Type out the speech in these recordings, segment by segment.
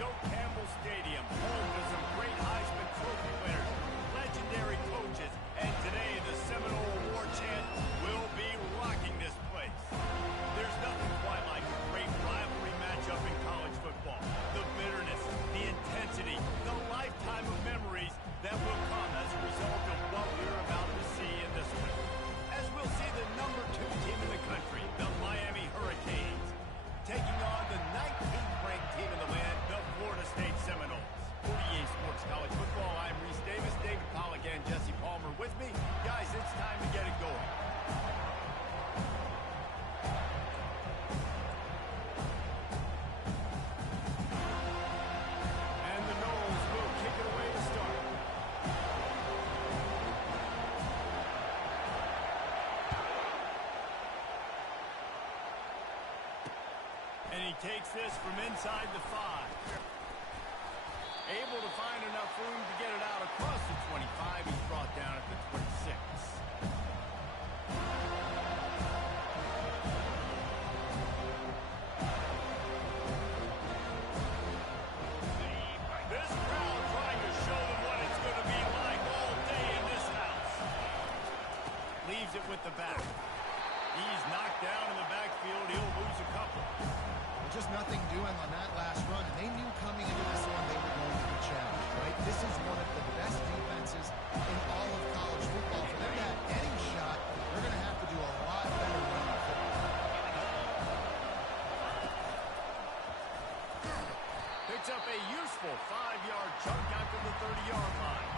Stadium, home to some great Heisman Trophy winners, legendary coaches, and today the Seminole Award chant will be rocking this place. There's nothing quite like a great rivalry matchup in college football. The bitterness, the intensity, the lifetime of memories that will come as a result of what we're about to see in this one. As we'll see the number 2 team in the country, the Miami Hurricanes, taking on the 19th ranked team in the land, the Florida State Seminoles. For EA Sports College Football, I'm Reese Davis, David Pollack, and Jesse Palmer with me. Guys, it's time to get it going. And the Noles will kick it away to start. And he takes this from inside the 5. Able to find enough room to get it out across the 25. He's brought down at the 26. This crowd trying to show them what it's going to be like all day in this house. Leaves it with the back. He's knocked down in the backfield. He'll lose a couple. Just nothing doing on that last run, and they knew coming into this one they were going to be challenged, right? This is one of the best defenses in all of college football. For them to have any shot, they're going to have to do a lot better running football. Picks up a useful 5-yard chunk after the 30-yard line.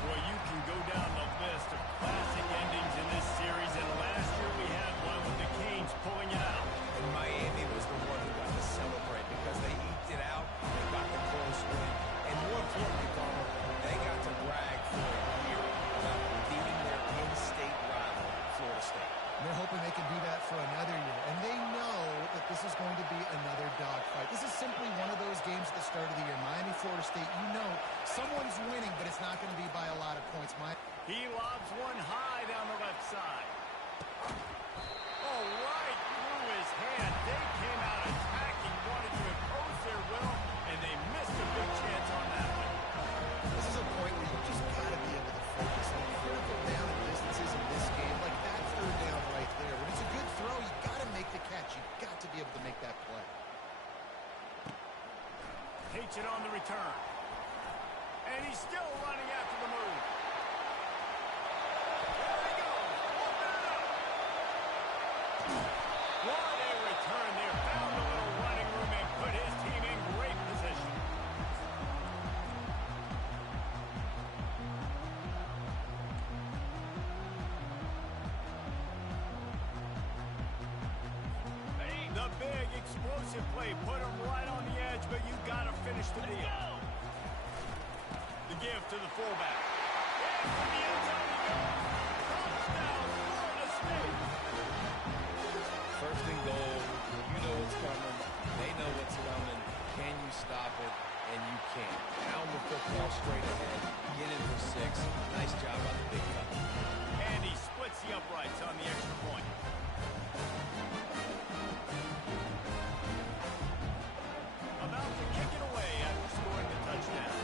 Boy, you can go down the list of classic endings in this series, and last year we had one with the Canes pulling it out. And Miami was the one who got to celebrate because they eked it out, they got the close win, and more importantly, Palmer, they got to brag for a year about beating their in-state rival, Florida State. And they're hoping they can do that for another year, and they know that this is going to be another dogfight. This is simply one of those games at the start of the year. Miami, Florida State, you know someone's winning, but it's not going to be by a lot of points. He lobs one high down the left side. Oh, right through his hand. They came out attacking, wanted to impose their will, and they missed a big chance on that one. This is a point where you just got to be able to focus on critical down and distances in this game, like that third down right there. When it's a good throw, you got to make the catch. You got to be able to make that play. Takes it on the return. And he's still running after the move. There he goes. Open it up. What a return there. Found a little running room and put his team in great position. The big explosive play put him right on the edge, but you got to finish the deal. The give to the fullback. And from the end zone he goes. Touchdown, Florida State. First and goal, you know what's coming. They know what's coming. Can you stop it? And you can't. Pound the football straight ahead. Get in for 6. Nice job on the big cut. And he splits the uprights on the extra point. About to kick it away after scoring the touchdown.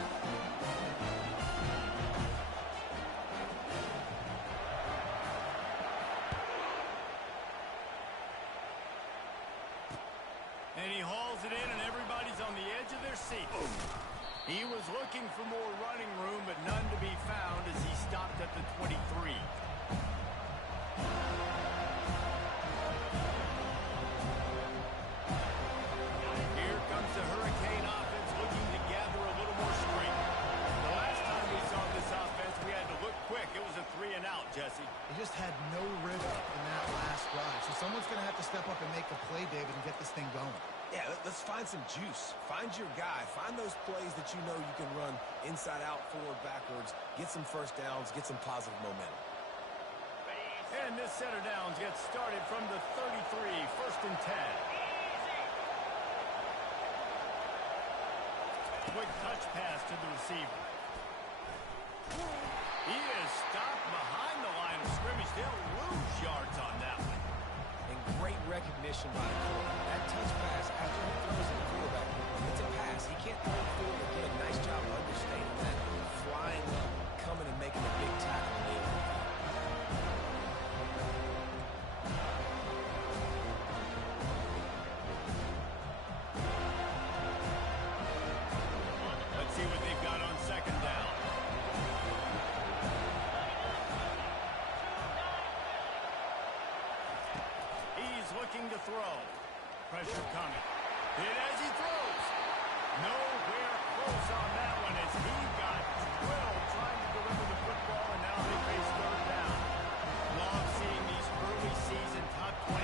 And he hauls it in, and everybody's on the edge of their seat. He was looking for more running room, but none to be found as he stopped at the 23. Here comes the Hurricane offense looking to gather a little more strength. The last time we saw this offense, we had to look quick. It was a 3-and-out, Jesse. They just had no rhythm in that last drive. So someone's going to have to step up and make a play, David, and get this thing going. Yeah, let's find some juice. Find your guy. Find those plays that you know you can run inside out, forward, backwards. Get some first downs. Get some positive momentum. And this set of downs gets started from the 33, 1st and 10. Quick touch pass to the receiver. He is stopped behind the line of scrimmage. They'll lose yards on that one. And great recognition by the quarterback. That touch pass after he throws it to the quarterback, it's a pass. He can't throw it forward and get a nice job understanding that, flying up, coming and making a big tackle in the open field. Let's see what they've got on second down. He's looking to throw. Pressure coming. Hit as he throws. Nowhere close on that one as he got drilled trying to deliver the football, and now they face third down. Love seeing these early season top 25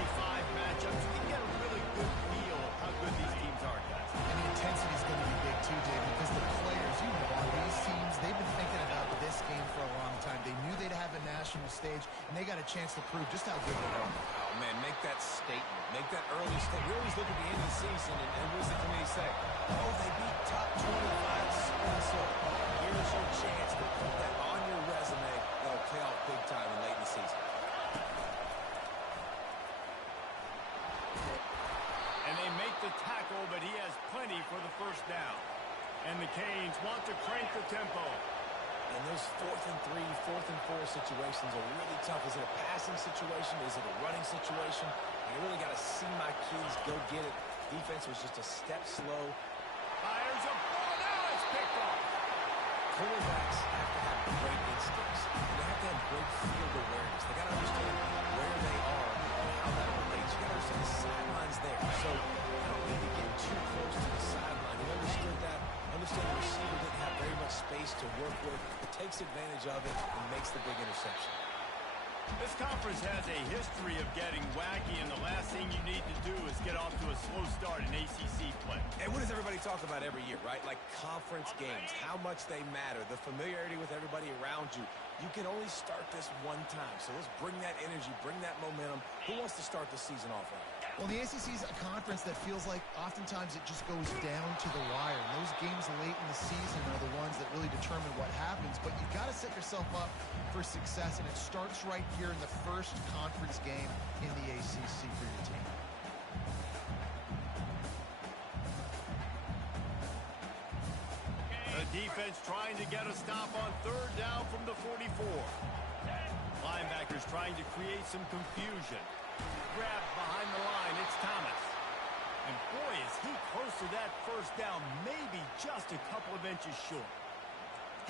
matchups. You can get a really good feel of how good these teams are, guys. And the intensity is going to be big too, David, because the players, you know, on these teams, they've been thinking about this game for a long time. They knew they'd have a national stage, and they got a chance to prove just how good they are. Oh, man, make that statement. Make that early statement. We always look at the end of the season, and what does the committee say? Oh, they beat top 25 so here's your chance to put that on your resume. That'll pay off big time late in the season. And they make the tackle, but he has plenty for the first down. And the Canes want to crank the tempo. And those 4th and 3, 4th and 4 situations are really tough. Is it a passing situation? Is it a running situation? And you really got to see my keys go get it. Defense was just a step slow. Fires a ball. Now it's picked off. Quarterbacks have to have great instincts. They have to have great field awareness. They got to understand where they are and how that relates. You got to understand the sidelines there. So I don't need to get too close to the sideline. He understood that. Understand the receiver didn't have very much space to work with. Takes advantage of it and makes the big interception. This conference has a history of getting wacky, and the last thing you need to do is get off to a slow start in ACC play. And what does everybody talk about every year, right? Like conference games, how much they matter, the familiarity with everybody around you. You can only start this one time, so let's bring that energy, bring that momentum. Who wants to start the season off right? Well, the ACC is a conference that feels like oftentimes it just goes down to the wire. And those games late in the season are the ones that really determine what happens. But you've got to set yourself up for success, and it starts right here in the first conference game in the ACC for your team. The defense trying to get a stop on third down from the 44. Linebackers trying to create some confusion. Grabbed behind the line, it's Thomas. And boy, is he close to that first down, maybe just a couple of inches short.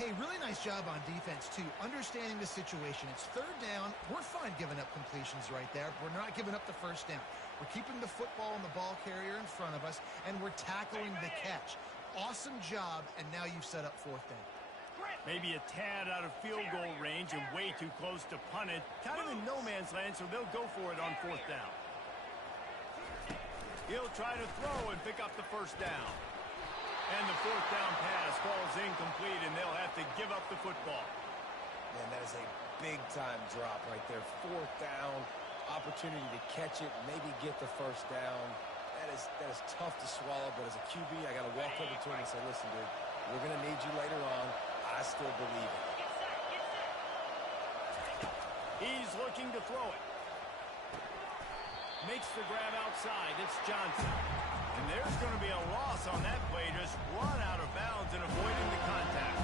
Hey, really nice job on defense, too, understanding the situation. It's third down. We're fine giving up completions right there. We're not giving up the first down. We're keeping the football and the ball carrier in front of us, and we're tackling the catch. Awesome job, and now you've set up fourth down. Maybe a tad out of field goal range and way too close to punt it. Kind of in no man's land, so they'll go for it on fourth down. He'll try to throw and pick up the first down. And the fourth down pass falls incomplete, and they'll have to give up the football. Man, that is a big-time drop right there. Fourth down, opportunity to catch it, maybe get the first down. That is tough to swallow, but as a QB, I got to walk over to him and say, listen, dude, we're going to need you later on. I still believe it. He's looking to throw it. Makes the grab outside. It's Johnson. And there's going to be a loss on that play. Just run out of bounds and avoiding the contact.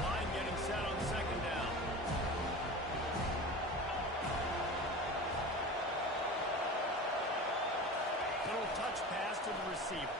Line getting set on second down. Little touch pass to the receiver.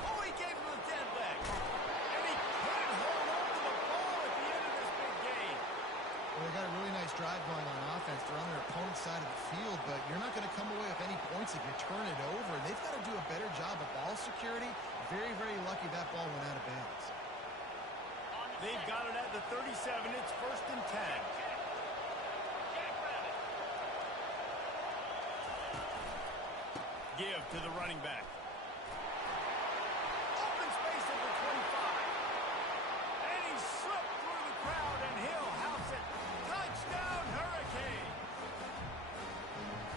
Oh, he gave him a dead leg. And he couldn't hold on to the ball at the end of this big game. Well, they got a really nice drive going on offense. They're on their opponent's side of the field, but you're not going to come away with any points if you turn it over. And they've got to do a better job of ball security. Very, very lucky that ball went out of bounds. They've got it at the 37. It's first and 10. Give to the running back. Open space at the 25. And he slipped through the crowd, and he'll house it. Touchdown, Hurricane.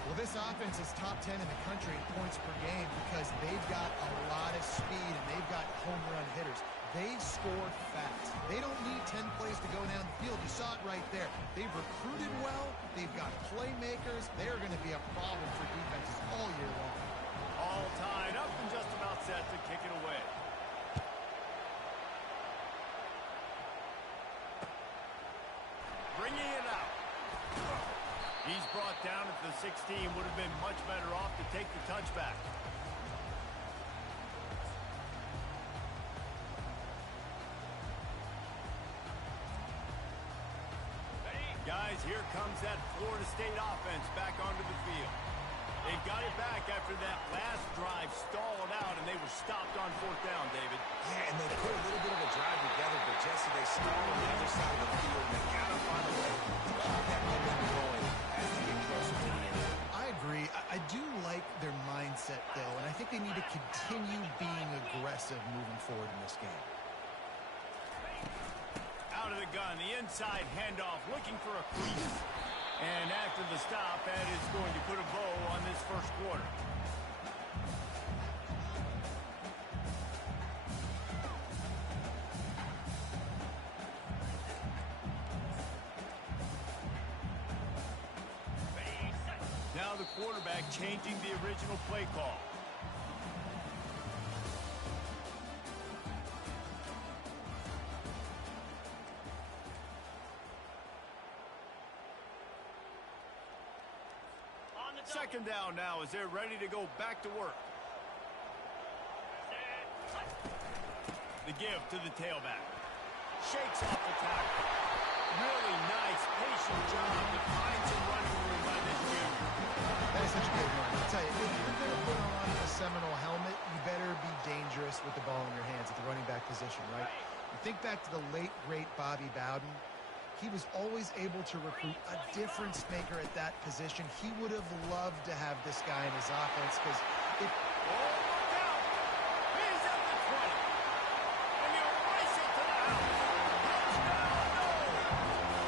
Well, this offense is top 10 in the country in points per game because they've got a lot of speed and they've got home run hitters. They score fast. They don't need 10 plays to go down the field. You saw it right there. They've recruited well. They've got playmakers. They're going to be a problem for defenses all year long. All tied up and just about set to kick it away. Bringing it out. He's brought down at the 16. Would have been much better off to take the touchback. Guys, here comes that Florida State offense back onto the field. They got it back after that last drive stalled out, and they were stopped on 4th down, David. Yeah, and they put a little bit of a drive together, but Jesse, they stalled on the other side of the field, and they got to find a way to keep that momentum going as they get closer to the end. I agree. I do like their mindset, though, and I think they need to continue being aggressive moving forward in this game. Out of the gun, the inside handoff, looking for a crease. And after the stop, that is going to put a bow on this first quarter. Now the quarterback changing the original play call. Second down now as they're ready to go back to work. The give to the tailback. Shakes off the tackle. Really nice, patient job to find some running room by this junior. That is such a good run. I'll tell you, if you're going to put on a Seminole helmet, you better be dangerous with the ball in your hands at the running back position, right? You think back to the late, great Bobby Bowden. He was always able to recruit a difference maker at that position. He would have loved to have this guy in his offense because it... Oh, look out! He's at the 20. And he'll race it to the house. Touchdown, no!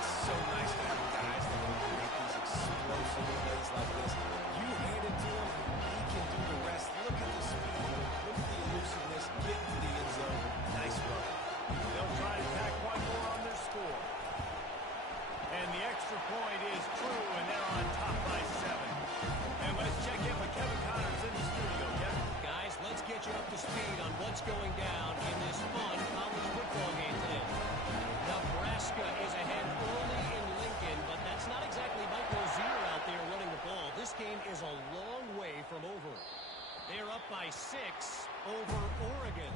It's so nice to have guys that can make these explosive plays like this. You hand it to him, he can do the rest. Look at the speed. Look at the elusiveness. Get to the end zone. Nice run. They'll try to tack one more on their score. And the extra point is true, and they're on top by 7. And let's check in with Kevin Connors in the studio. Kevin? Guys, let's get you up to speed on what's going down in this fun college football game today. Nebraska is ahead early in Lincoln, but that's not exactly Mike Rozier out there running the ball. This game is a long way from over. They're up by 6 over Oregon.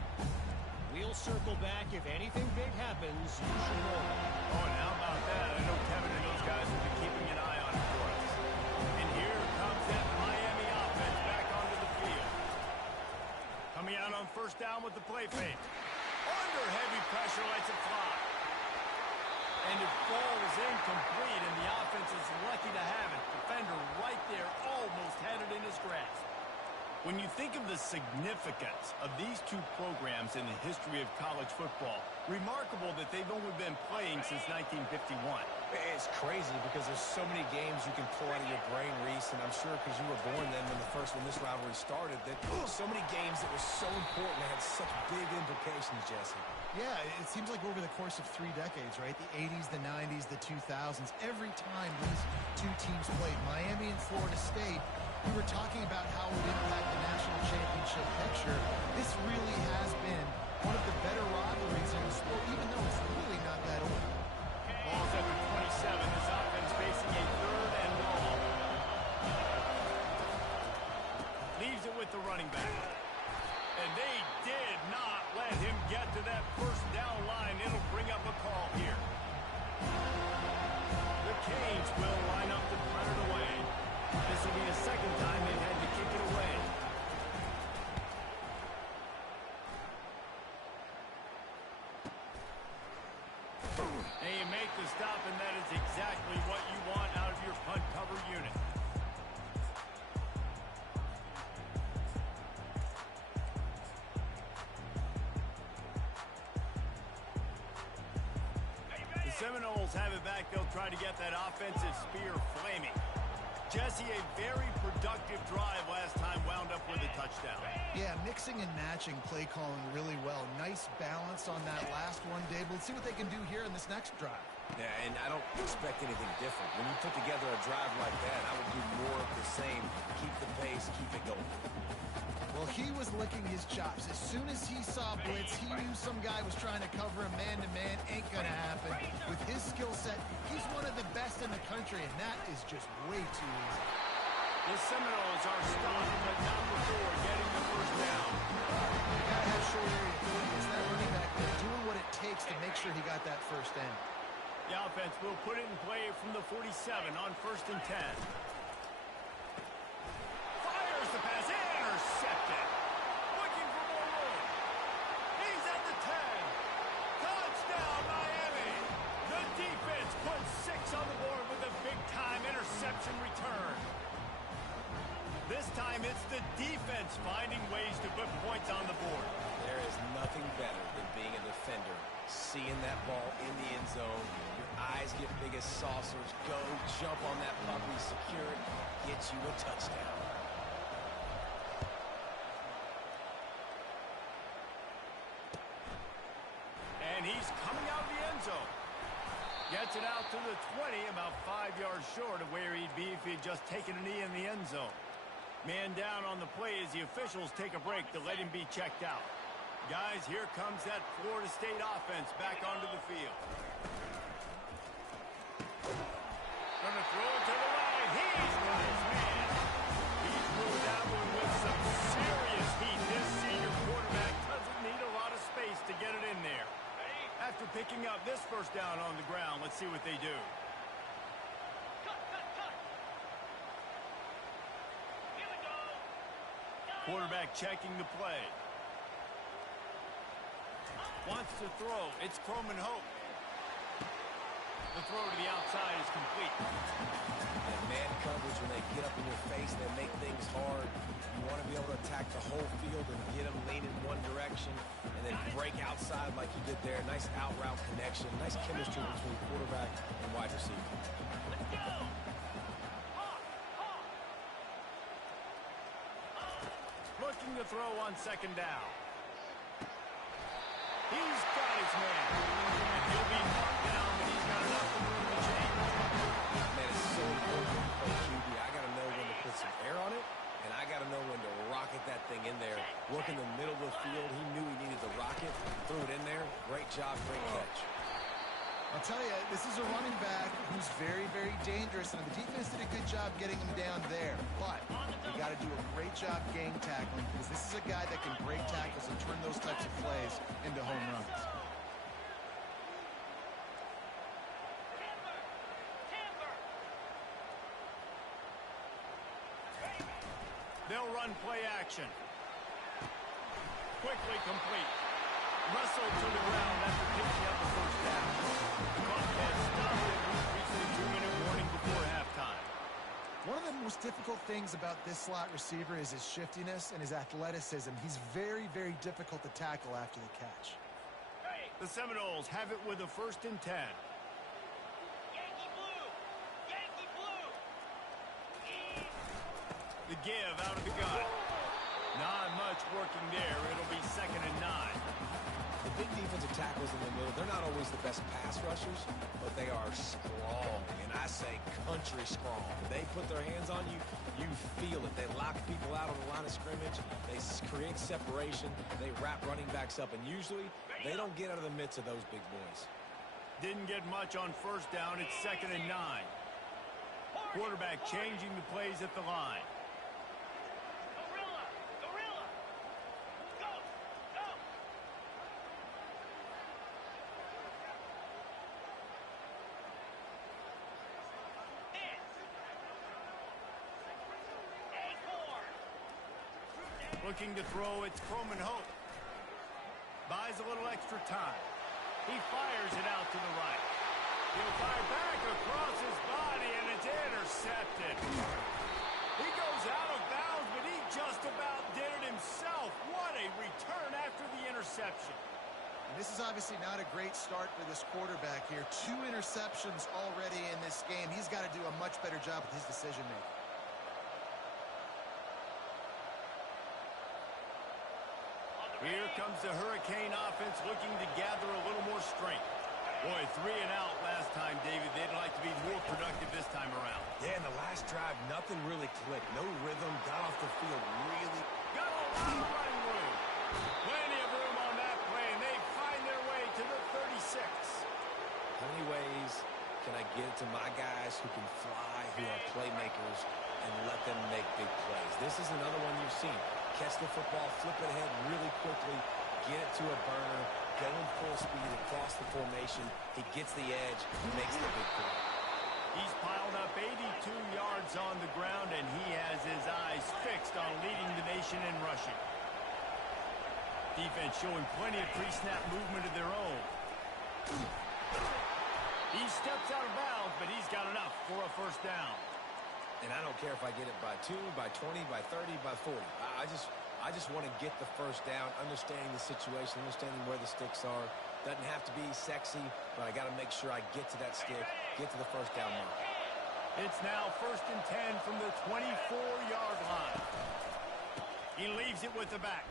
We'll circle back if anything big happens. You should know. Oh, and how about that? I know Kevin and those guys will be keeping an eye on it for us. And here comes that Miami offense back onto the field. Coming out on 1st down with the play fake. Under heavy pressure, lets it fly. And it falls incomplete, and the offense is lucky to have it. Defender right there, almost had it in his grasp. When you think of the significance of these two programs in the history of college football, remarkable that they've only been playing since 1951. It's crazy because there's so many games you can pull out of your brain, Reese, and I'm sure because you were born then when this rivalry started, that so many games that were so important, they had such big implications, Jesse. Yeah, it seems like over the course of 3 decades, right? The 80s, the 90s, the 2000s, every time these two teams played, Miami and Florida State, we were talking about how it would impact the national championship picture. This really has been one of the better rivalries in the sport, even though it's really not that old. Ball's at the 27. This offense facing a 3rd and long. Leaves it with the running back. And they did not let him get to that 1st down line. It'll bring up a call here. The Canes will line up to punt it away. This will be the 2nd time they've had to kick it away. And you make the stop, and that is exactly what you want out of your punt cover unit. The Seminoles have it back. They'll try to get that offensive spear flaming. Jesse, a very productive drive last time wound up with a touchdown. touchdown. Yeah, mixing and matching play calling really well. Nice balance on that last one, Dave. Let's see what they can do here in this next drive. Yeah, and I don't expect anything different. When you put together a drive like that, I would do more of the same. Keep the pace, keep it going. Well, he was licking his chops. As soon as he saw blitz, he knew some guy was trying to cover him man-to-man. Ain't gonna happen. With his skill set, he's one of the best in the country, and that is just way too easy. The Seminoles are stopped, but not before getting the first down. You gotta have short area quickness. That running back there doing what it takes to make sure he got that first down. The offense will put it in play from the 47 on 1st and 10. Fires the pass, intercepted. Looking for more room. He's at the 10. Touchdown, Miami. The defense puts 6 on the board with a big-time interception return. This time it's the defense finding ways to put points on the board. There is nothing better than being a defender. Seeing that ball in the end zone, your eyes get big as saucers. Go, jump on that puppy, secure it, get you a touchdown. And he's coming out of the end zone. Gets it out to the 20, about 5 yards short of where he'd be if he'd just taken a knee in the end zone. Man down on the play as the officials take a break to let him be checked out. Guys, here comes that Florida State offense back onto the field. Gonna throw it to the right. He's got his man. He's moved that one with some serious heat. This senior quarterback doesn't need a lot of space to get it in there. After picking up this first down on the ground, let's see what they do. Quarterback checking the play. Wants to throw. It's Croman Hope. The throw to the outside is complete. And man coverage, when they get up in your face, they make things hard. You want to be able to attack the whole field and get them leaning one direction and then break outside like you did there. Nice out route connection. Nice chemistry between quarterback and wide receiver. Let's go! Looking to throw on 2nd down. He's got his man. And he'll be marked down, but he's got enough room to change. Man, it's so important to play QB. I got to know when to put some air on it, and I got to know when to rocket that thing in there. Work in the middle of the field. He knew he needed to rocket. Threw it in there. Great job, great catch. I'll tell you, this is a running back who's very, very dangerous, and the defense did a good job getting him down there. But you got to do a great job gang tackling, because this is a guy that can break tackles and turn those types of plays into home runs. They'll run play action. Quickly complete. Russell to the ground after picking up the first down. The clock has stopped and we've reached the 2-minute warning before halftime. One of the most difficult things about this slot receiver is his shiftiness and his athleticism. He's very, very difficult to tackle after the catch. The Seminoles have it with a 1st and 10. Yankee blue! Yankee blue! The give out of the gun. Not much working there. It'll be 2nd and 9. The big defensive tackles in the middle, they're not always the best pass rushers, but they are strong, and I say country strong. They put their hands on you, you feel it. They lock people out on the line of scrimmage. They create separation. They wrap running backs up, and usually they don't get out of the midst of those big boys. Didn't get much on 1st down. It's 2nd and 9. Quarterback changing the plays at the line. Gorilla! Gorilla! Go! Go! Looking to throw, it's Croman Hope. Buys a little extra time. He fires it out to the right. He'll fire back across his body, and it's intercepted. He goes out of bounds, but he just about did it himself. What a return after the interception. And this is obviously not a great start for this quarterback here. 2 interceptions already in this game. He's got to do a much better job with his decision-making. Here comes the Hurricane offense looking to gather a little more strength. Boy, 3 and out last time, David. They'd like to be more productive this time around. Yeah, in the last drive, nothing really clicked. No rhythm, got off the field really. Got a lot of running room. Plenty of room on that play, and they find their way to the 36. How many ways can I get it to my guys who can fly, who are playmakers, and let them make big plays? This is another one you've seen. Catch the football, flip it ahead really quickly, get it to a burner, going full speed across the formation. He gets the edge, makes the big play. He's piled up 82 yards on the ground, and he has his eyes fixed on leading the nation in rushing. Defense showing plenty of pre-snap movement of their own. He steps out of bounds, but he's got enough for a first down. And I don't care if I get it by 2, by 20, by 30, by 40. I just want to get the first down, understanding the situation, understanding where the sticks are. Doesn't have to be sexy, but I got to make sure I get to that stick, get to the first down mark. It's now 1st and 10 from the 24-yard line. He leaves it with the back.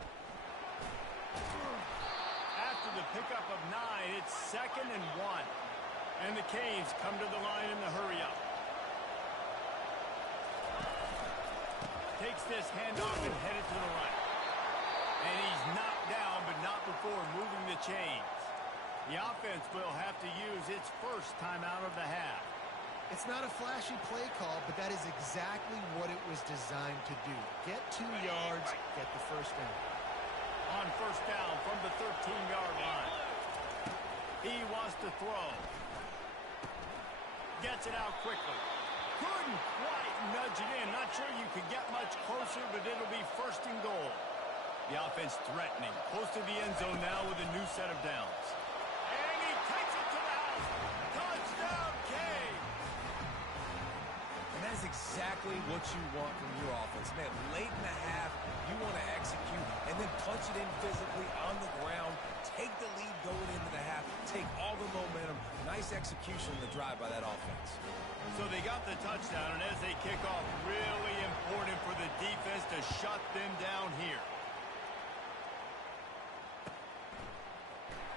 After the pickup of 9, it's 2nd and 1. And the Canes come to the line in the hurry-up. Takes this handoff and headed to the right. And he's knocked down, but not before moving the chains. The offense will have to use its first timeout of the half. It's not a flashy play call, but that is exactly what it was designed to do. Get 2 yards, get the first down. On first down from the 13-yard line. He wants to throw. Gets it out quickly. Couldn't quite nudge it in. Not sure you could get much closer, but it'll be 1st and goal. The offense threatening. Close to the end zone now with a new set of downs. And he takes it to the house. Touchdown, Canes. And that's exactly what you want from your offense. Man, late in the half, you want to execute and then punch it in physically on the ground. Take the lead going into the half. Take all the momentum. Nice execution on the drive by that offense. So they got the touchdown, and as they kick off, really important for the defense to shut them down here.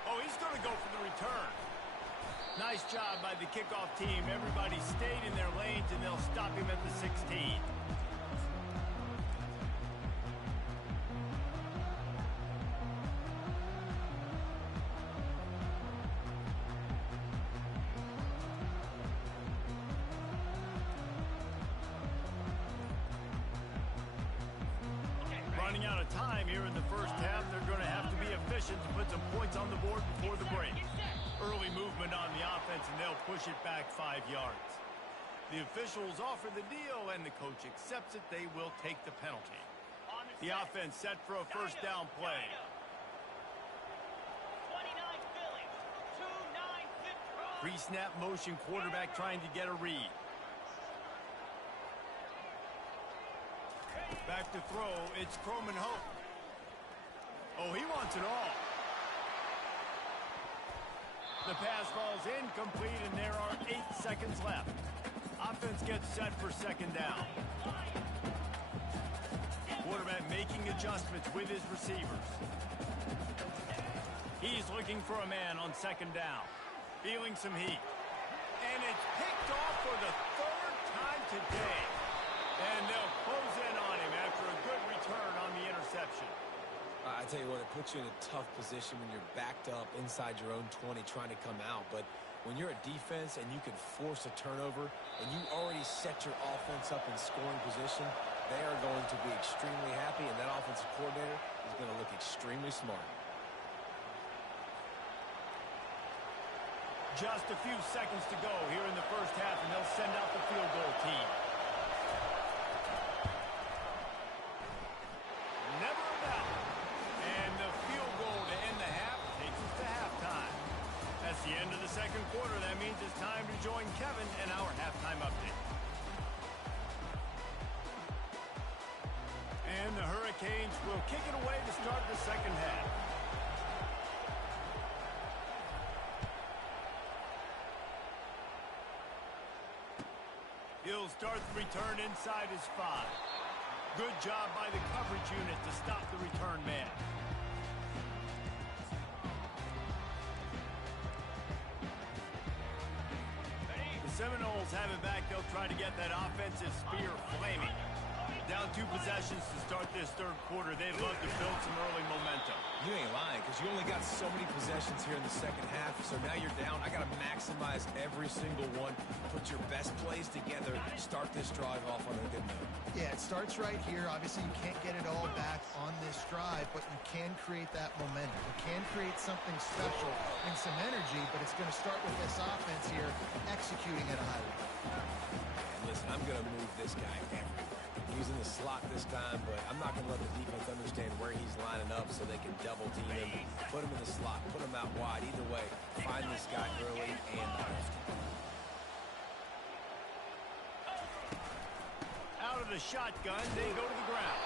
Oh, he's going to go for the return. Nice job by the kickoff team. Everybody stayed in their lanes, and they'll stop him at the 16. Running out of time here in the first half. They're going to have to be efficient to put some points on the board before the break. Early movement on the offense, and they'll push it back 5 yards. The officials offer the deal, and the coach accepts it. They will take the penalty. The offense set for a first down play. 29 Phillies, 2-9 Detroit. Pre-snap motion, quarterback trying to get a read. Back to throw, it's Croman Hope. Oh, he wants it all. The pass falls incomplete, and there are 8 seconds left. Offense gets set for 2nd down. Quarterback making adjustments with his receivers. He's looking for a man on 2nd down. Feeling some heat. And it's picked off for the 3rd time today. And they'll close in on him after a good return on the interception. I tell you what, it puts you in a tough position when you're backed up inside your own 20 trying to come out. But when you're a defense and you can force a turnover and you already set your offense up in scoring position, they are going to be extremely happy, and that offensive coordinator is going to look extremely smart. Just a few seconds to go here in the first half, and they'll send out the field goal team. Never a doubt. And the field goal to end the half takes us to halftime. That's the end of the second quarter. That means it's time to join Kevin in our halftime update. And the Hurricanes will kick it away to start the second half. He'll start the return inside his 5. Good job by the coverage unit to stop the return man. Seminoles have it back. They'll try to get that offensive spear flaming. Down 2 possessions to start this third quarter. They'd love to build some early momentum. You ain't lying, because you only got so many possessions here in the second half, so now you're down. I got to maximize every single one, put your best plays together, start this drive off on a good note. Yeah, it starts right here. Obviously, you can't get it all back on this drive, but you can create that momentum. You can create something special and some energy, but it's going to start with this offense here executing at a high level. And listen, I'm going to move this guy everywhere. He's in the slot this time, but I'm not going to let the defense understand where he's lining up so they can double team him, put him in the slot, put him out wide. Either way, find this guy early and often. Out of the shotgun, they go to the ground.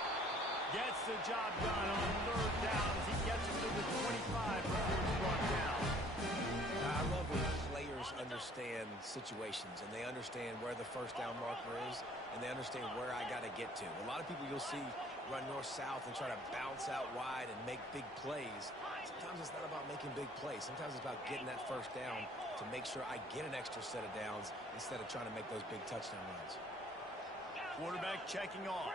Gets the job done on third down as he gets it to the 25 before he's brought down. I love when players understand situations and they understand where the first down marker is and they understand where I got to get to. A lot of people you'll see run north-south and try to bounce out wide and make big plays. Sometimes it's not about making big plays. Sometimes it's about getting that first down to make sure I get an extra set of downs instead of trying to make those big touchdown runs. Quarterback checking off.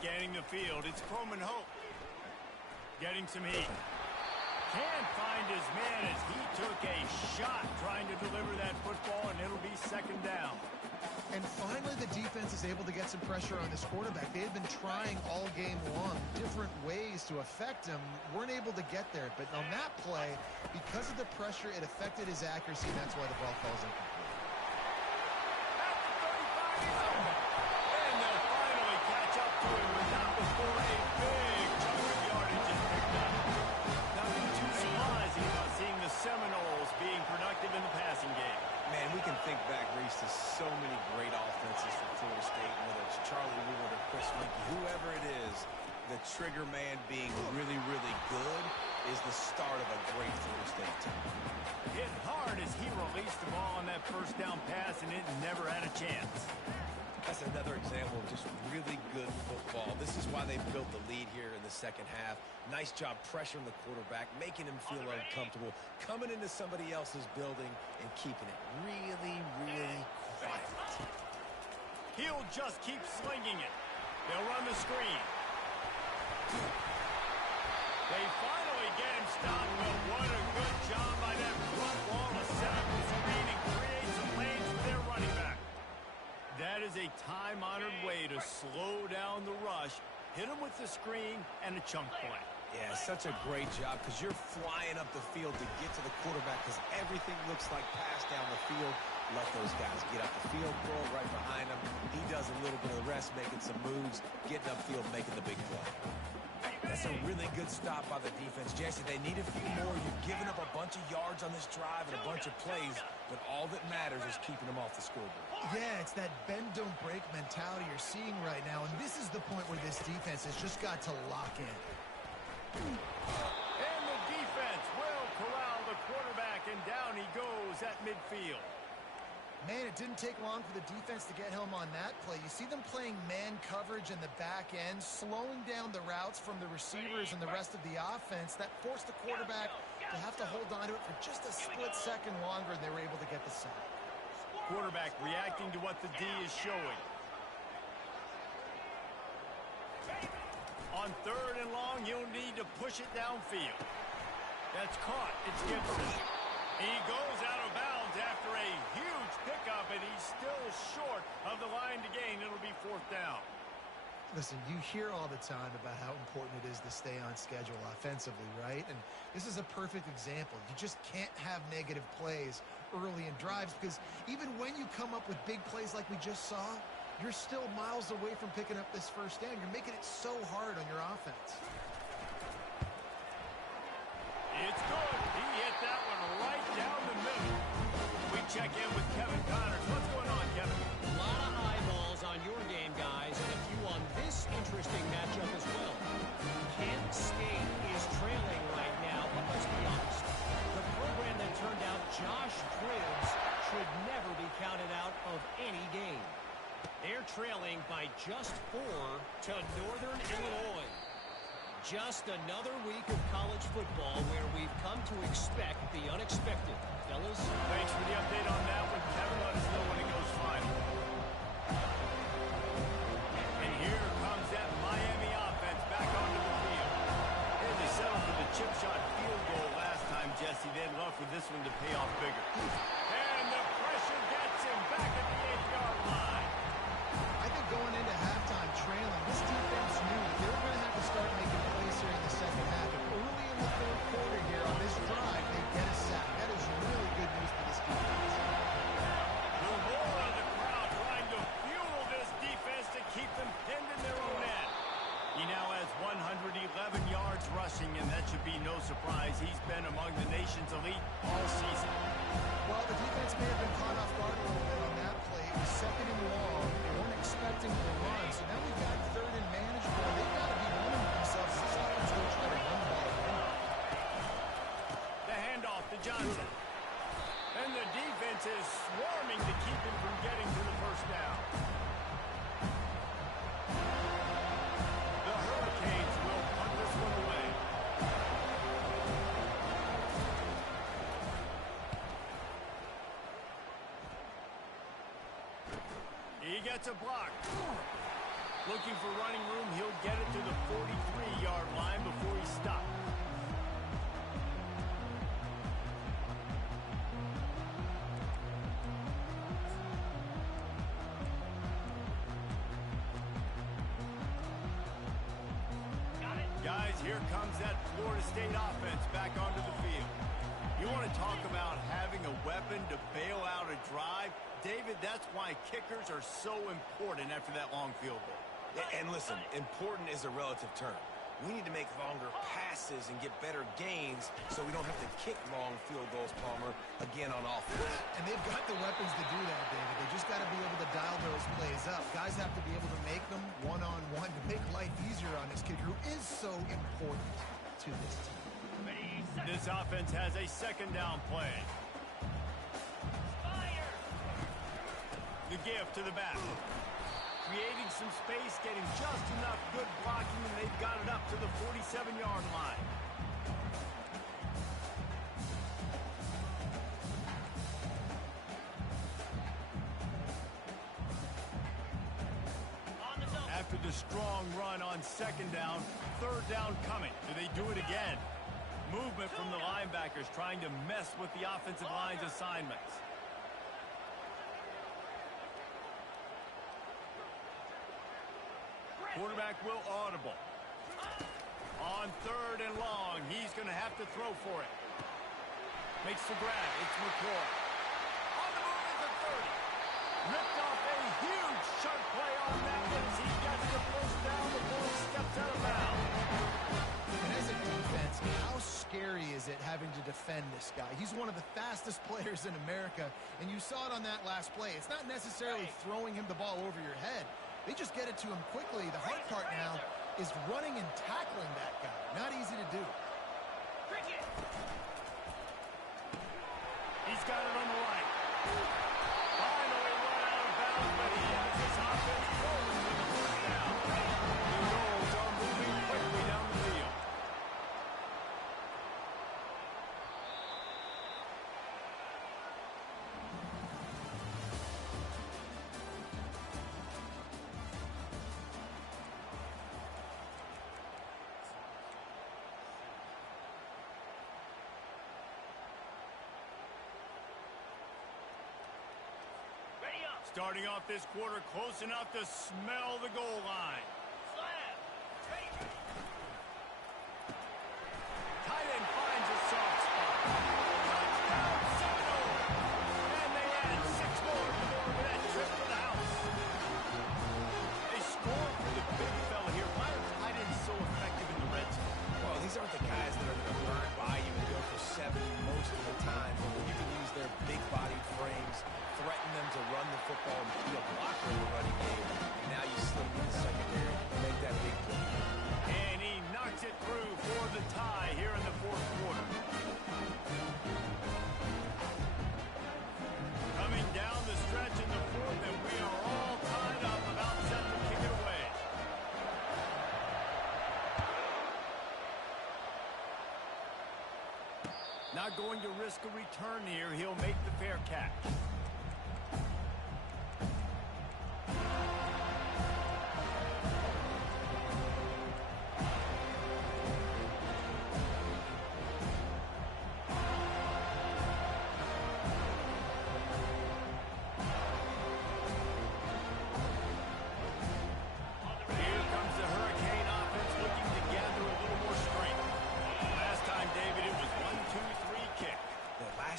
Scanning the field, it's Croman Hope. Getting some heat. Can't find his man as he took a shot trying to deliver that football, and it'll be second down. And finally, the defense is able to get some pressure on this quarterback. They had been trying all game long different ways to affect him. Weren't able to get there. But on that play, because of the pressure, it affected his accuracy, and that's why the ball falls incomplete. And they'll finally catch up to him, but not before a big chunk of yardage is picked up. Nothing too surprising about seeing the Seminoles being productive in the passing game. Man, we can think back, Reese, to so many great offenses for Florida State, whether it's Charlie Wood or Chris Winkie, whoever it is, the trigger man being really, really good is the start of a great Florida State team. Hit hard as he released the ball on that first down pass, and it never had a chance. That's another example of just really good football. This is why they built the lead here in the second half. Nice job pressuring the quarterback, making him feel uncomfortable, coming into somebody else's building and keeping it really, really quiet. He'll just keep slinging it. They'll run the screen. They finally get him stopped, but what a good job by that front wall to set up the screen and create some lanes for their running back. That is a time-honored way to slow down the rush, hit him with the screen, and a chunk play. Yeah, such a great job because you're flying up the field to get to the quarterback because everything looks like pass down the field. Let those guys get up the field, throw it right behind him. He does a little bit of the rest, making some moves, getting upfield, making the big play. That's a really good stop by the defense. Jesse, they need a few more. You've given up a bunch of yards on this drive and a bunch of plays, but all that matters is keeping them off the scoreboard. Yeah, it's that bend, don't break mentality you're seeing right now, and this is the point where this defense has just got to lock in. And the defense will corral the quarterback, and down he goes at midfield. Man, it didn't take long for the defense to get home on that play. You see them playing man coverage in the back end, slowing down the routes from the receivers and the rest of the offense. That forced the quarterback to have to hold on to it for just a split second longer, and they were able to get the sack. Quarterback reacting to what the D is showing. On third and long, he'll need to push it downfield. That's caught. It's Gibson. He goes out of bounds after a huge pickup, and he's still short of the line to gain. It'll be fourth down. Listen, you hear all the time about how important it is to stay on schedule offensively, right? And this is a perfect example. You just can't have negative plays early in drives because even when you come up with big plays like we just saw, you're still miles away from picking up this first down. You're making it so hard on your offense. It's good. He hit that one right down the middle. We check in with Kevin Connors. What's going on, Kevin? A lot of eyeballs on your game, guys, and a few on this interesting matchup as well. Kent State is trailing right now, but let's be honest. The program that turned out Josh Cribbs should never be counted out of any game. They're trailing by just 4 to Northern Illinois. Just another week of college football where we've come to expect the unexpected. Fellas? Thanks for the update on that one, Kevin. Let us know when it goes final. And here comes that Miami offense back onto the field. And they settled for the chip shot field goal last time, Jesse. They'd love for this one to pay off bigger. And the pressure gets him back at the 8-yard line. I think going into halftime trailing, this defense knew that they were going to have to start making plays here in the second half. And early in the third quarter here on this drive, they get a sack. That is really good news for this defense. The roar of the crowd trying to fuel this defense to keep them pinned in their own end. He now has 111 yards rushing, and that should be no surprise. He's been among the nation's elite all season. Well, the defense may have been caught off guard a little bit on that play. It was second and long. They weren't expecting the run, so now we've got third and manageable. They've got to be running themselves. This offense will try to run the ball again. The handoff to Johnson. And the defense is swarming to keep him from getting to the first down. The Hurricanes will punt this one away. He gets a block. Looking for running room, he'll get it to the 43-yard line before he stops. Guys, here comes that Florida State offense back onto the field. You want to talk about having a weapon to bail out a drive? David, that's why kickers are so important after that long field goal. And listen, important is a relative term. We need to make longer passes and get better gains so we don't have to kick long field goals, Palmer, again on offense. And they've got the weapons to do that, David. They just got to be able to dial those plays up. Guys have to be able to make them one-on-one to make life easier on this kid who is so important to this team. This offense has a second down play. The give to the back. Creating some space, getting just enough good blocking, and they've got it up to the 47-yard line. After the strong run on second down, third down coming. Do they do it again? Movement from the linebackers trying to mess with the offensive line's assignments. Quarterback will audible. On third and long, he's going to have to throw for it. Makes the grab. It's McCoy. On the move is the 30. Ripped off a huge sharp play on that one as he gets the first down before he steps out of bounds. And as a defense, how scary is it having to defend this guy? He's one of the fastest players in America, and you saw it on that last play. It's not necessarily throwing him the ball over your head. They just get it to him quickly. The hard part now is running and tackling that guy. Not easy to do. He's got it on the right. Finally run out of bounds, but he has his offense rolling with the first down. The Goals are moving quickly down the field. Starting off this quarter close enough to smell the goal line. Tight end finds a soft spot. Touchdown, Seminole! And they add 6 more to the board with that trip to the house. They score for the big fella here. Why are tight ends so effective in the red zone? Well, these aren't the guys that are going to burn by you and go for 70 most of the time. But you can use their big-bodied frames, threaten them to run the football and be a blocker in the running game. And now you slip in the secondary. Not going to risk a return here. He'll make the fair catch.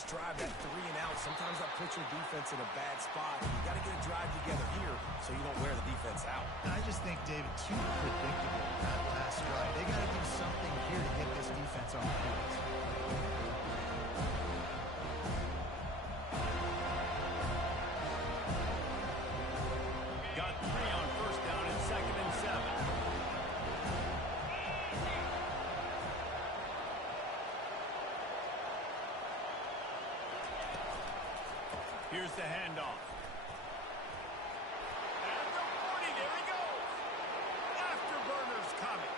Drive that 3 and out. Sometimes that puts your defense in a bad spot. You got to get a drive together here so you don't wear the defense out. I just think, David, too predictable that last drive. They got to do something here to get this defense on the field. Got 3 on first down and 2nd and 7. Here's the handoff. At the 40, there he goes. Afterburners coming.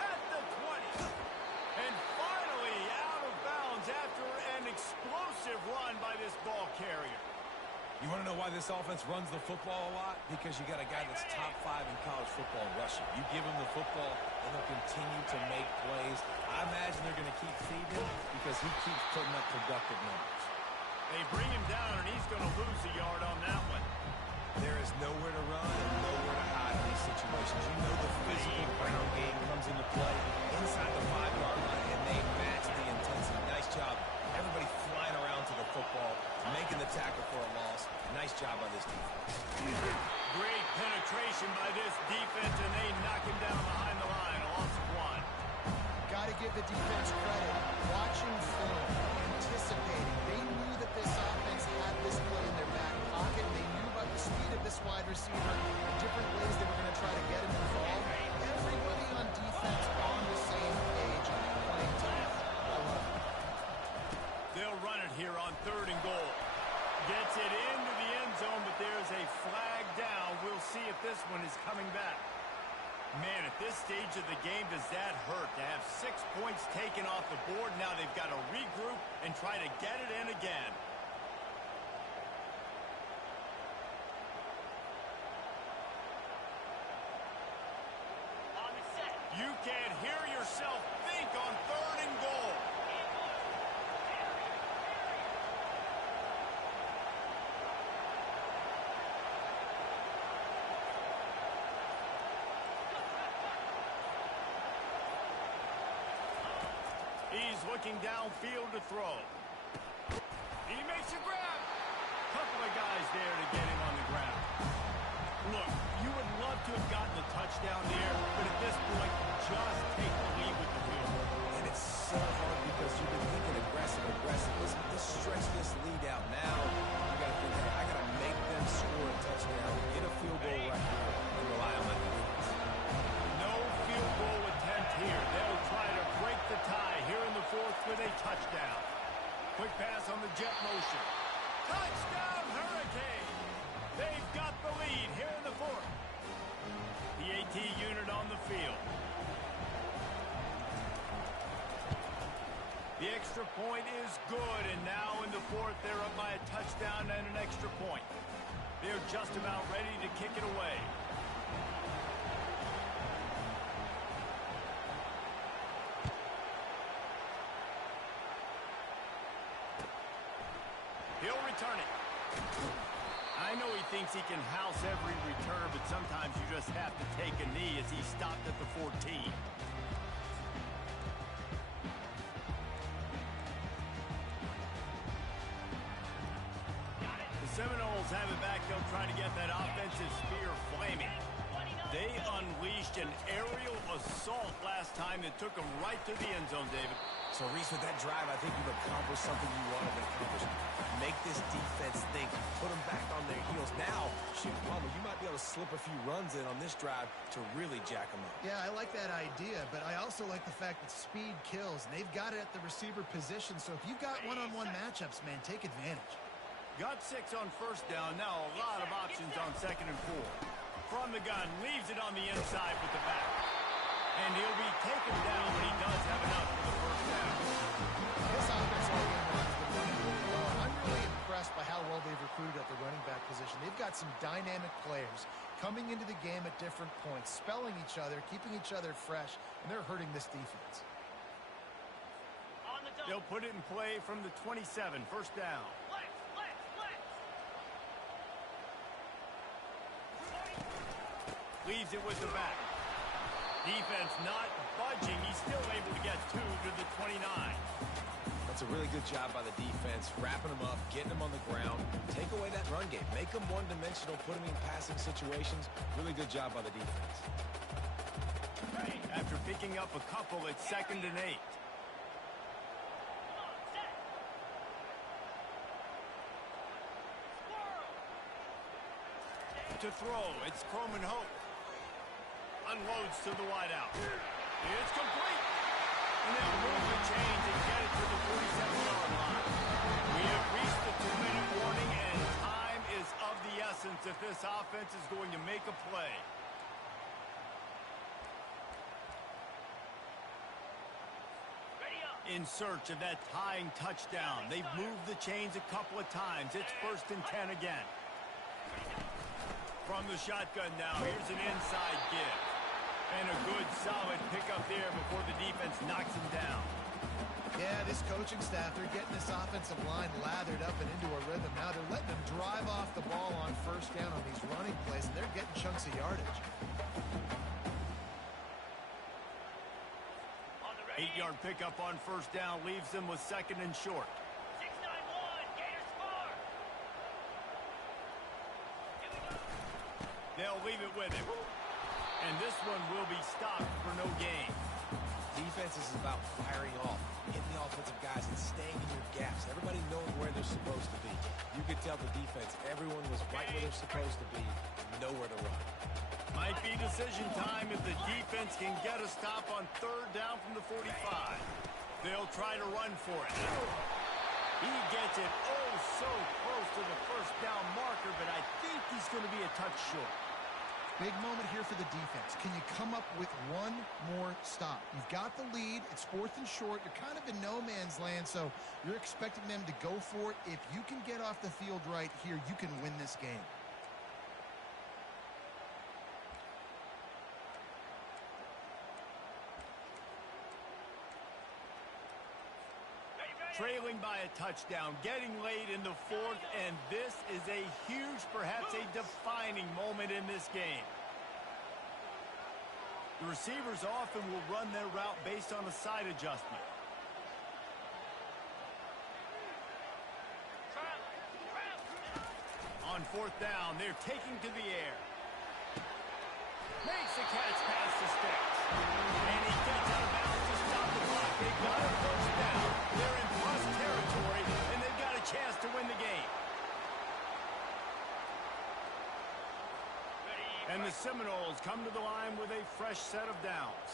At the 20. And finally out of bounds after an explosive run by this ball carrier. You want to know why this offense runs the football a lot? Because you got a guy that's top 5 in college football rushing. You give him the football, and he'll continue to make plays. I imagine they're going to keep feeding him because he keeps putting up productive numbers. They bring him down, and he's going to lose a yard on that one. There is nowhere to run and nowhere to hide in these situations. You know the physical ground game comes into play inside the 5-yard line, and they match the intensity. Nice job. Everybody flying around to the football, making the tackle for a loss. Nice job by this defense. Great penetration by this defense, and they knock him down behind the line. A loss of 1. Got to give the defense credit. Watching film, anticipating. They knew that this offense had this play in their back pocket. They knew about the speed of this wide receiver, the different ways they were going to try to get him involved. Everybody on defense on the same page, playing tough. I love it. They'll run it here on 3rd and goal. Gets it into the end zone, but there's a flag down. We'll see if this one is coming back. Man, at this stage of the game, does that hurt to have 6 points taken off the board? Now they've got to regroup and try to get it in again. On the set. You can't hear yourself think on 3rd and goal. He's looking downfield to throw. He makes a grab. Couple of guys there to get him on the ground. Look, you would love to have gotten the touchdown there, but at this point, just take the lead with the field goal. And it's so hard because you've been thinking aggressive. Let's stretch this lead out now. You got to think, hey, I got to make them score a touchdown, get a field goal right here, and rely on my defense. No field goal attempt here. They'll try to break the tie here in the 4th with a touchdown. Quick pass on the jet motion. Touchdown, Hurricane! They've got the lead here in the 4th. The AT unit on the field. The extra point is good, and now in the 4th, they're up by a touchdown and an extra point. They're just about ready to kick it away. He'll return it. I know he thinks he can house every return, but sometimes you just have to take a knee as he stopped at the 14. The Seminoles have it back. They'll try to get that offensive spear flaming. They unleashed an aerial assault last time that took them right to the end zone, David. So, Reese, with that drive, I think you've accomplished something you wanted to accomplish. Make this defense think. Put them back on their heels. Now, shoot, Palmer, you might be able to slip a few runs in on this drive to really jack them up. Yeah, I like that idea, but I also like the fact that speed kills. And they've got it at the receiver position, so if you've got one-on-one matchups, man, take advantage. Got 6 on first down. Now a lot of options on 2nd and 4. From the gun, leaves it on the inside with the back. And he'll be taken down, but he does have enough for the first down. This offense all game long has been running really well. I'm really impressed by how well they've recruited at the running back position. They've got some dynamic players coming into the game at different points, spelling each other, keeping each other fresh, and they're hurting this defense. On the double. They'll put it in play from the 27, first down. Flex. Leaves it with the back. Defense not budging. He's still able to get 2 to the 29. That's a really good job by the defense, wrapping them up, getting them on the ground. Take away that run game. Make them one-dimensional, put them in passing situations. Really good job by the defense. After picking up a couple, it's 2nd and 8. Come on, set. Squirrel. To throw, it's Croman Hope. Unloads to the wideout. It's complete. And they'll move the chains and get it to the 47-yard line. We have reached the 2-minute warning, and time is of the essence if this offense is going to make a play. Ready up. In search of that tying touchdown. They've moved the chains a couple of times. It's 1st and 10 again. From the shotgun now, here's an inside give. And a good, solid pickup there before the defense knocks him down. Yeah, this coaching staff, they're getting this offensive line lathered up and into a rhythm. Now they're letting them drive off the ball on first down on these running plays, and they're getting chunks of yardage. On the ready. 8-yard pickup on first down leaves them with 2nd and short. 6-9-1. Gators score. Here we go. They'll leave it with him. And this one will be stopped for no gain. Defense is about firing off, hitting the offensive guys and staying in your gaps. Everybody knowing where they're supposed to be. You could tell the defense, everyone was right where they're supposed to be, nowhere to run. Might be decision time if the defense can get a stop on 3rd down from the 45. They'll try to run for it. He gets it oh so close to the first down marker, but I think he's going to be a touch short. Big moment here for the defense. Can you come up with one more stop? You've got the lead. It's 4th and short. You're kind of in no man's land, so you're expecting them to go for it. If you can get off the field right here, you can win this game. Trailing by a touchdown, getting late in the 4th, and this is a huge, perhaps a defining moment in this game. The receivers often will run their route based on a side adjustment. On 4th down, they're taking to the air. Makes the catch past the sticks. And he gets out of bounds to stop the clock. They've got a first down. They're in plus territory, and they've got a chance to win the game. And the Seminoles come to the line with a fresh set of downs.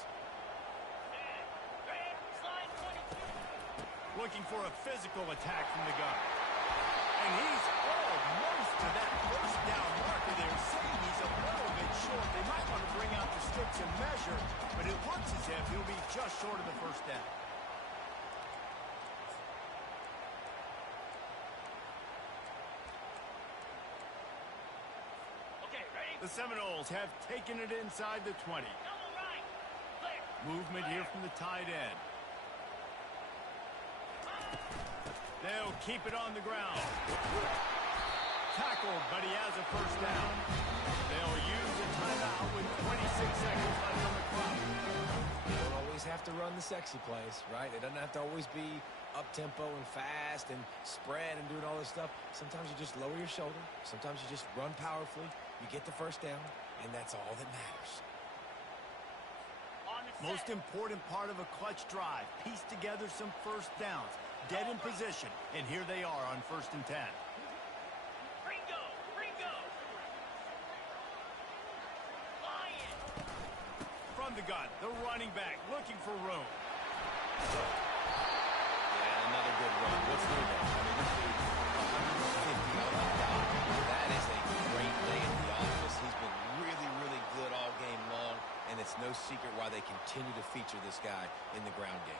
Looking for a physical attack from the gun. And he's almost to that first down marker there, saying he's a little bit short. They might want to bring out the sticks and measure, but it looks as if he'll be just short of the first down. Okay, ready? The Seminoles have taken it inside the 20. Double right. Clear. Movement here from the tight end. They'll keep it on the ground. Tackled, but he has a first down. They'll use a timeout with 26 seconds left on the clock. You don't always have to run the sexy plays, right? It doesn't have to always be up-tempo and fast and spread and doing all this stuff. Sometimes you just lower your shoulder. Sometimes you just run powerfully. You get the first down, and that's all that matters. On the set. Most important part of a clutch drive. Piece together some first downs. Get in position. And here they are on 1st and 10. Ringo. Lion. From the gun, the running back looking for room. Yeah, another good run. What's new there? I mean, this dude, 150 on the dot. That is a great day in the office. He's been really, really good all game long, and it's it's no secret why they continue to feature this guy in the ground game.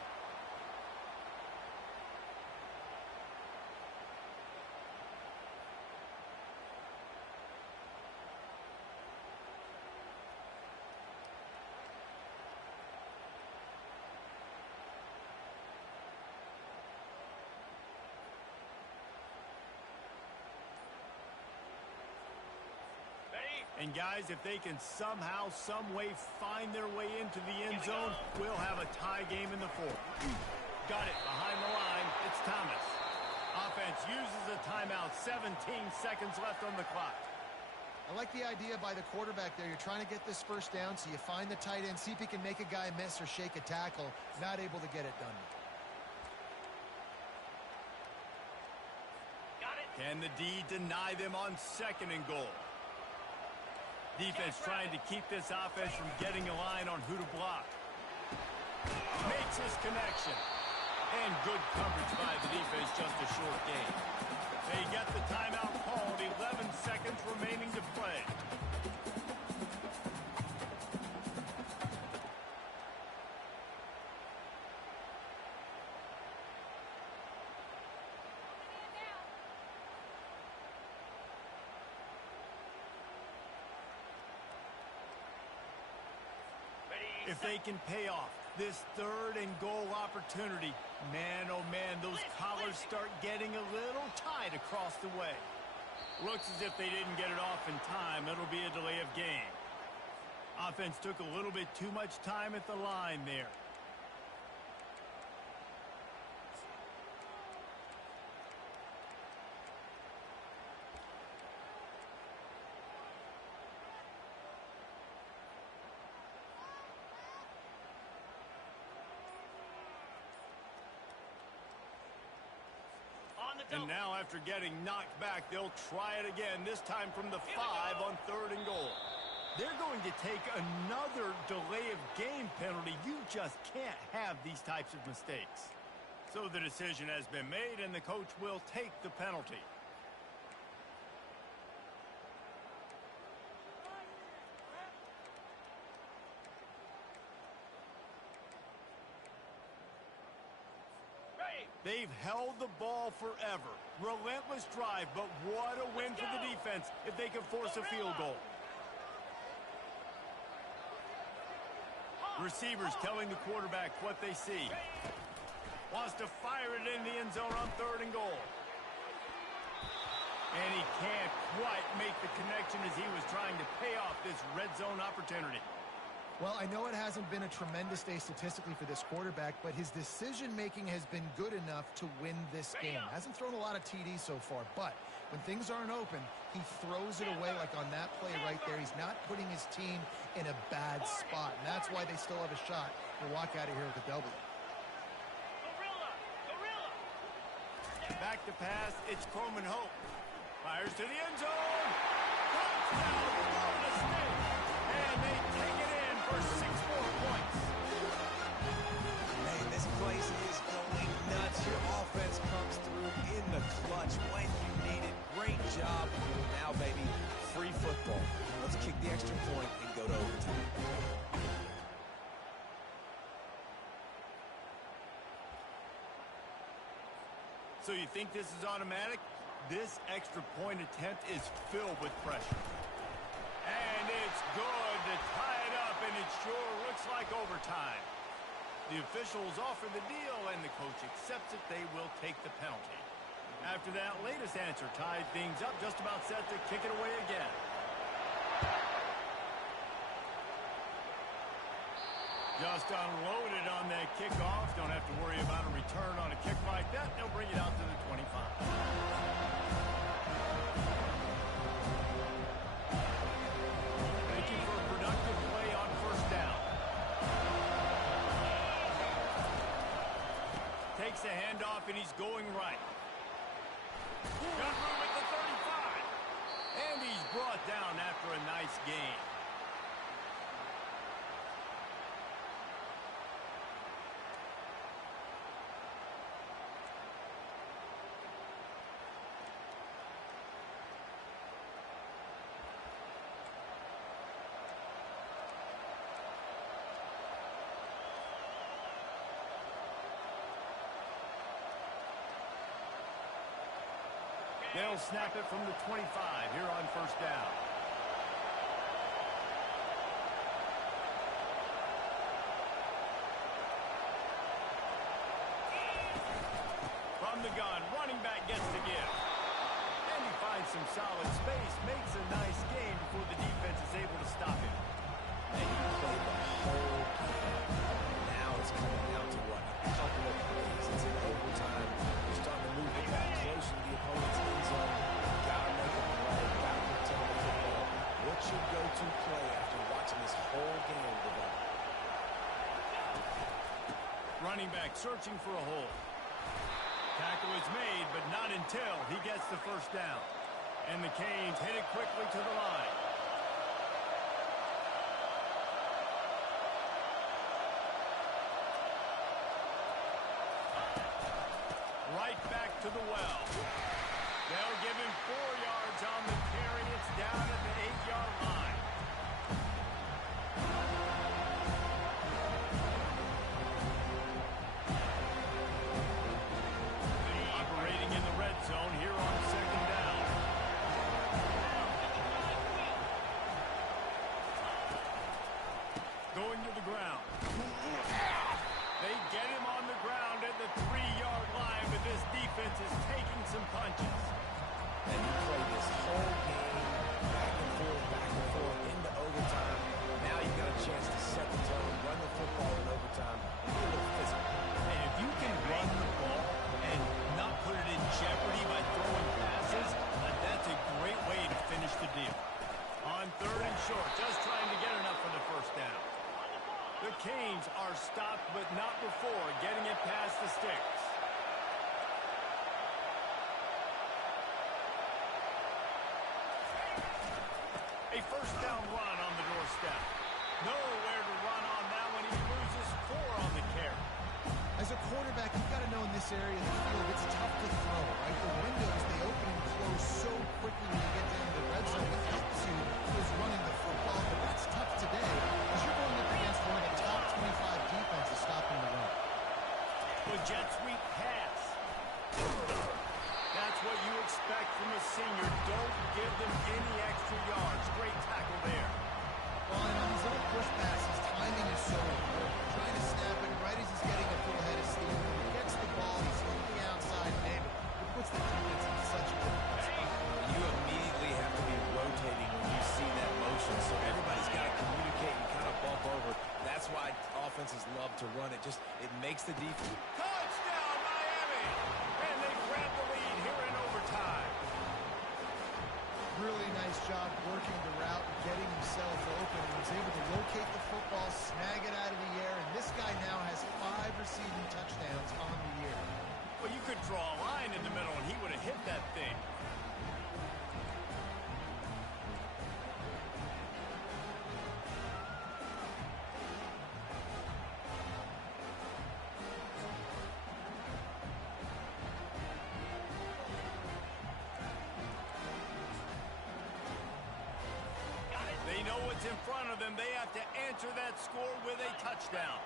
And guys, if they can somehow, some way find their way into the end zone, we'll have a tie game in the fourth. Got it behind the line. It's Thomas. Offense uses a timeout. 17 seconds left on the clock. I like the idea by the quarterback there. You're trying to get this first down, so you find the tight end, see if he can make a guy miss or shake a tackle. Not able to get it done. Got it. Can the D deny them on 2nd and goal? Defense trying to keep this offense from getting a line on who to block. Makes his connection. And good coverage by the defense, just a short game. They get the timeout called, 11 seconds remaining to play. If they can pay off this 3rd and goal opportunity, man, oh man, those collars start getting a little tight across the way. Looks as if they didn't get it off in time. It'll be a delay of game. Offense took a little bit too much time at the line there. And now, after getting knocked back, they'll try it again, this time from the 5 on 3rd and goal. They're going to take another delay of game penalty. You just can't have these types of mistakes. So the decision has been made, and the coach will take the penalty. They've held the ball forever. Relentless drive, but what a win for the defense if they can force a field goal. Receivers telling the quarterback what they see. Wants to fire it in the end zone on 3rd and goal. And he can't quite make the connection as he was trying to pay off this red zone opportunity. Well, I know it hasn't been a tremendous day statistically for this quarterback, but his decision-making has been good enough to win this game. Hasn't thrown a lot of TDs so far, but when things aren't open, he throws it away like on that play right there. He's not putting his team in a bad spot, and that's why they still have a shot to walk out of here with a W. Back to pass, it's Coleman Hope. Fires to the end zone. Touchdown, Florida State. And they take it in for 6 more points. Man, this place is going nuts. Your offense comes through in the clutch when you need it. Great job. Now, baby, free football. Let's kick the extra point and go to overtime. So you think this is automatic? This extra point attempt is filled with pressure. And it's good to tie it up, and it sure looks like overtime. The officials offer the deal, and the coach accepts it. They will take the penalty. After that latest answer tied things up, just about set to kick it away again. Just unloaded on that kickoff. Don't have to worry about a return on a kick like that. They'll bring it out to the 25. Thank you for a productive play on 1st down. Takes a handoff, and he's going right. Got room at the 35. And he's brought down after a nice gain. They'll snap it from the 25 here on first down. From the gun, running back gets the give. And he finds some solid space, makes a nice gain before the defense is able to stop him. And you played the whole game. Now it's coming down to what? A couple of plays. It's in overtime. You're starting to move the ball closer to the opponent's end zone. Gotta make a play. Gotta protect the football. What's your go-to play after watching this whole game develop? Running back searching for a hole. Tackle is made, but not until he gets the first down. And the Canes hit it quickly to the line. Right back to the well. They'll give him 4 yards on the carry. It's down at the 8-yard line. Operating in the red zone here on second down. Going to the ground. They get him on the ground at the 3-yard line, but this defense is taking some punches. And you play this whole game back and forth, into overtime. Now you've got a chance to set the tone, run the football in overtime, and be a little physical. And if you can run the ball and not put it in jeopardy by throwing passes, that's a great way to finish the deal. On 3rd and short, just trying to get enough for the first down. The Canes are stopped, but not before getting it past the sticks. A first down run on the doorstep. Nowhere to run on that one. He loses 4 on the carry. As a quarterback, you've got to know in this area of the field, it's tough to throw, right? The windows, they open and close so quickly when you get down to the red zone. What helps you is running the football, but that's tough today because you're going up against one of the top 25 defenses stopping the run. The jet sweep pass. That's what you expect from a senior. Don't give them any extra yards. Great tackle there. Well, and on these little push passes, timing is so important. Trying to snap it right as he's getting a full head of steam. When he gets the ball, he's on the outside, and it puts the defense in such a difficult spot. You immediately have to be rotating when you see that motion, so everybody's got to communicate and kind of bump over. That's why offenses love to run it. It makes the defense. Touchdown, Miami! And they grab the lead here in overtime. Really nice job working the route and getting himself open. He was able to locate the football, snag it out of the air, and this guy now has 5 receiving touchdowns on the year. Well, you could draw a line in the middle, and he would have hit that thing. They know what's in front of them. They have to answer that score with a touchdown.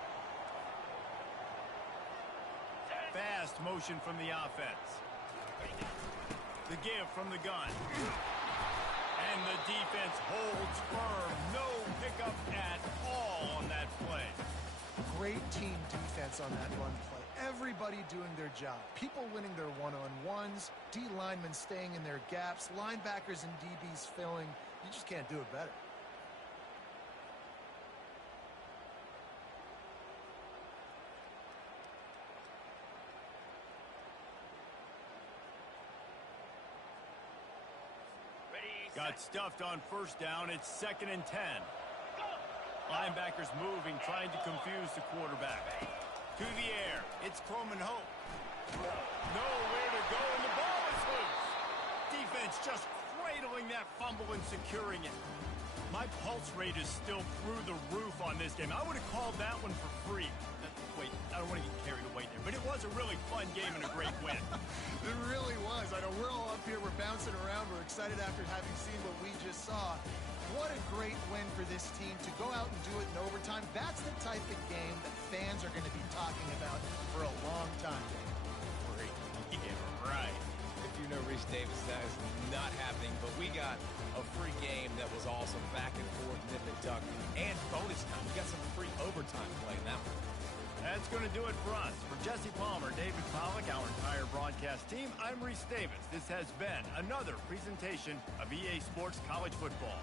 Fast motion from the offense. The give from the gun. And the defense holds firm. No pickup at all on that play. Great team defense on that run play. Everybody doing their job. People winning their one-on-ones, D linemen staying in their gaps, linebackers and DBs filling. You just can't do it better. Got stuffed on first down. It's 2nd and 10. Linebackers moving, trying to confuse the quarterback. To the air. It's Coleman Hope. Nowhere to go, and the ball is loose. Defense just cradling that fumble and securing it. My pulse rate is still through the roof on this game. I would have called that one for free. Wait, I don't want to get carried away there. But it was a really fun game and a great win. It really was. I know we're all up here, we're bouncing around, we're excited after having seen what we just saw. What a great win for this team to go out and do it in overtime. That's the type of game that fans are going to be talking about for a long time. Great. Yeah, right. If you know Reese Davis, that is not happening. But we got a free game that was awesome. Back and forth, nip and tuck, and bonus time. We got some free overtime play in that one. That's going to do it for us. For Jesse Palmer, David Pollack, our entire broadcast team, I'm Reese Davis. This has been another presentation of EA Sports College Football.